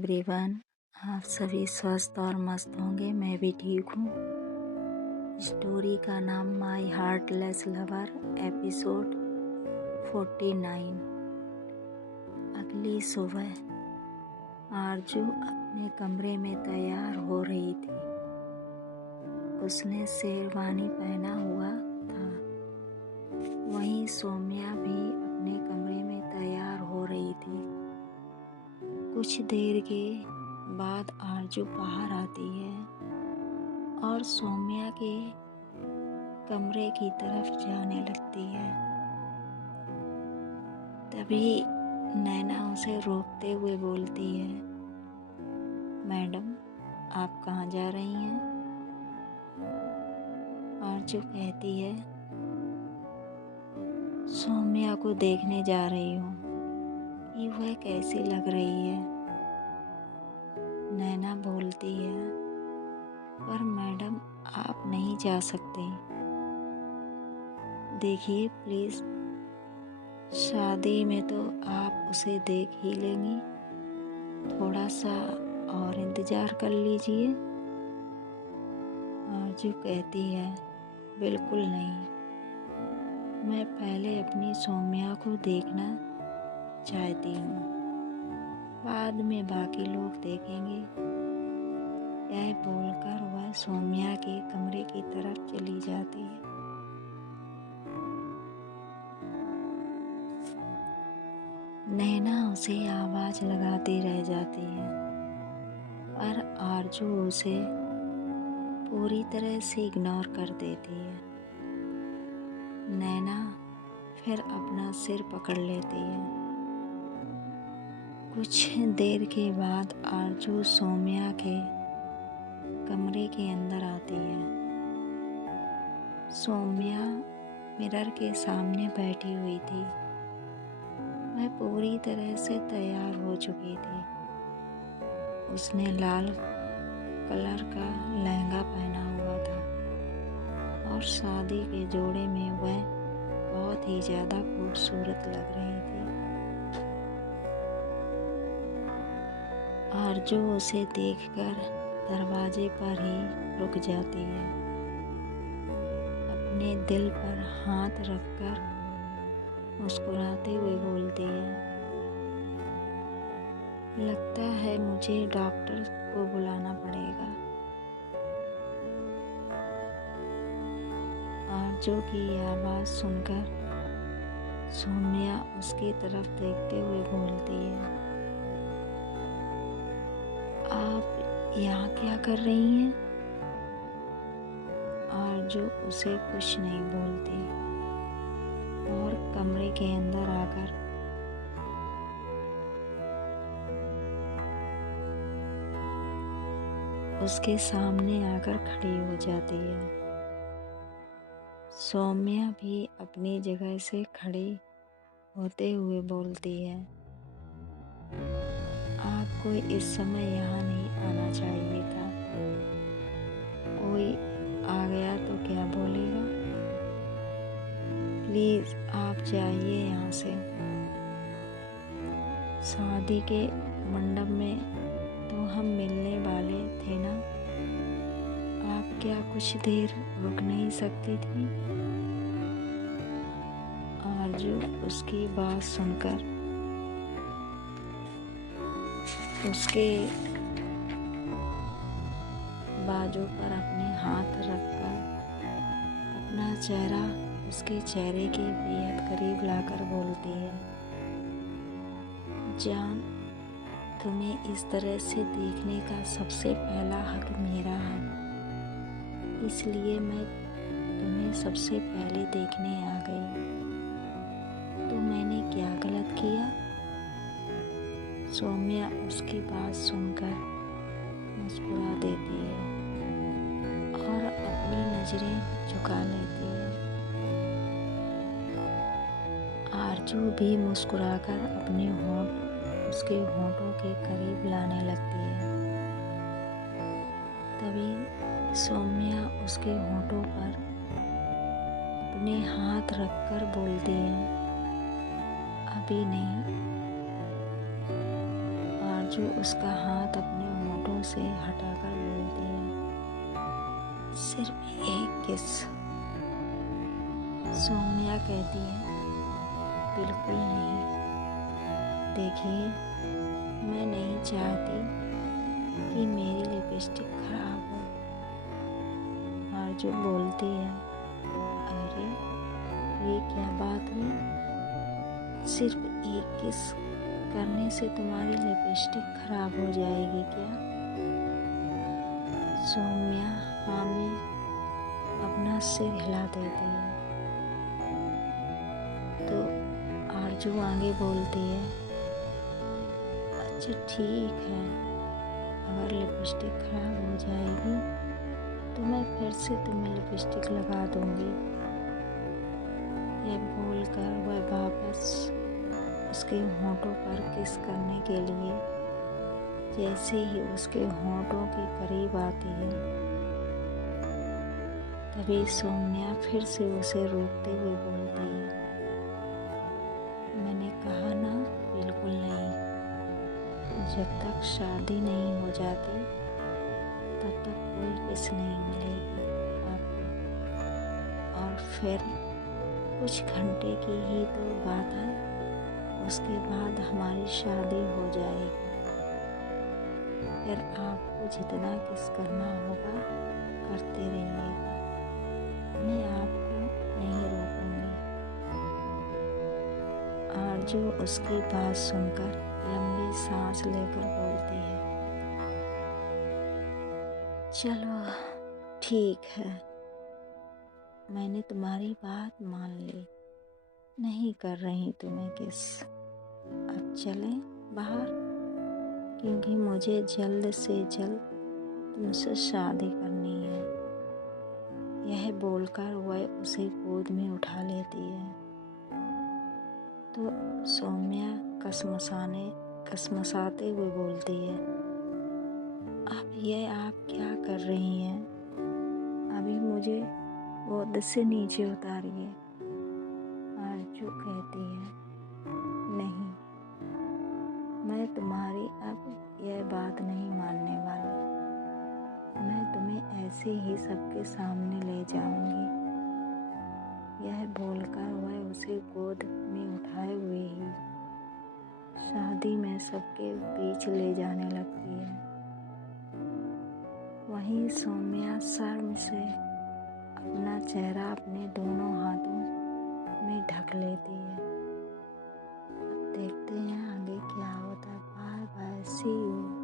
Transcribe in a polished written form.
Everyone, आप सभी स्वस्थ और मस्त होंगे। मैं भी ठीक हूँ। स्टोरी का नाम माई हार्टलेस लवर, एपिसोड 49। अगली सुबह आरजू अपने कमरे में तैयार हो रही थी। उसने शेरवानी पहना हुआ था। वहीं सौम्या भी अपने कमरे में तैयार हो रही थी। कुछ देर के बाद आरजू बाहर आती है और सौम्या के कमरे की तरफ जाने लगती है। तभी नैना उसे रोकते हुए बोलती है, मैडम, आप कहाँ जा रही हैं? आरजू कहती है, सौम्या को देखने जा रही हूँ कि वह कैसी लग रही है। नैना बोलती है, पर मैडम, आप नहीं जा सकते। देखिए प्लीज़, शादी में तो आप उसे देख ही लेंगी। थोड़ा सा और इंतज़ार कर लीजिए। आरजू कहती है, बिल्कुल नहीं। मैं पहले अपनी सौम्या को देखना चाहती हूँ, बाद में बाकी लोग देखेंगे। यह बोलकर वह सौम्या के कमरे की तरफ चली जाती है। नैना उसे आवाज़ लगाती रह जाती है, पर आरजू उसे पूरी तरह से इग्नोर कर देती है। नैना फिर अपना सिर पकड़ लेती है। कुछ देर के बाद आरजू सौम्या के कमरे के अंदर आती है। सौम्या मिरर के सामने बैठी हुई थी। वह पूरी तरह से तैयार हो चुकी थी। उसने लाल कलर का लहंगा पहना हुआ था और शादी के जोड़े में वह बहुत ही ज़्यादा खूबसूरत लग रही थी। आरजू उसे देखकर दरवाजे पर ही रुक जाती है। अपने दिल पर हाथ रखकर मुस्कुराते हुए बोलती है, लगता है मुझे डॉक्टर को बुलाना पड़ेगा। आरजू की आवाज़ सुनकर सौम्या उसकी तरफ देखते हुए बोलती है, आप यहाँ क्या कर रही हैं? आरजू उसे कुछ नहीं बोलती और कमरे के अंदर आकर उसके सामने आकर खड़ी हो जाती है। सौम्या भी अपनी जगह से खड़ी होते हुए बोलती है, आपको इस समय यहाँ नहीं आना चाहिए था। कोई आ गया तो क्या बोलेगा? प्लीज़ आप जाइए यहाँ से। शादी के मंडप में तो हम मिलने वाले थे ना। आप क्या कुछ देर रुक नहीं सकती थी? आरजू उसकी बात सुनकर उसके बाजू पर अपने हाथ रखकर अपना चेहरा उसके चेहरे के बेहद करीब लाकर बोलती है, जान, तुम्हें इस तरह से देखने का सबसे पहला हक मेरा है। इसलिए मैं तुम्हें सबसे पहले देखने आ गई। तो मैंने क्या गलत किया? सौम्या उसकी बात सुनकर मुस्कुरा देती है और अपनी नज़रें झुका लेती है। आरजू भी मुस्कुराकर अपने होंठ उसके होंठों के करीब लाने लगती है। तभी सौम्या उसके होंठों पर अपने हाथ रखकर बोलती है, अभी नहीं। आरजू आरजू उसका हाथ अपने होठों से हटाकर बोलती है, सिर्फ एक किस। सौम्या कहती है, बिल्कुल नहीं। देखिए, मैं नहीं चाहती कि मेरी लिपस्टिक खराब हो। आरजू बोलती है, अरे ये क्या बात हुई? सिर्फ एक किस करने से तुम्हारी लिपस्टिक खराब हो जाएगी क्या? सौम्या हाँ में अपना सिर हिला देती है। तो आरजू आगे बोलती है, अच्छा ठीक है, अगर लिपस्टिक खराब हो जाएगी तो मैं फिर से तुम्हें लिपस्टिक लगा दूंगी। यह बोलकर वह वापस उसके होठों पर किस करने के लिए जैसे ही उसके होठों के करीब आती है, तभी सौम्या फिर से उसे रोकते हुए बोलती है, मैंने कहा ना बिल्कुल नहीं। जब तक शादी नहीं हो जाती तब तक कोई किस नहीं मिलेगी आपको। और फिर कुछ घंटे की ही तो बात है, उसके बाद हमारी शादी हो जाएगी। फिर आपको जितना किस करना होगा करते रहिएगा, मैं आपको नहीं रोकूंगी। आरजू उसकी बात सुनकर लंबी सांस लेकर बोलती है, चलो ठीक है, मैंने तुम्हारी बात मान ली, नहीं कर रही तुम्हें किस। अब चलें बाहर, क्योंकि मुझे जल्द से जल्द तुमसे शादी करनी है। यह बोलकर वह उसे गोद में उठा लेती है। तो सौम्या कसमसाते हुए बोलती है, अब यह आप क्या कर रही हैं? अभी मुझे गोद से नीचे उतारिए। आरजू कहती है, नहीं, मैं तुम्हारी अब यह बात नहीं मानने वाली। मैं तुम्हें ऐसे ही सबके सामने ले जाऊंगी। यह बोलकर वह उसे गोद में उठाए हुए ही शादी में सबके बीच ले जाने लगती है। वहीं सौम्या शर्म से अपना चेहरा अपने दोनों हाथों में ढक लेती है। अब देखते हैं आगे क्या होता है। Bye bye, see you.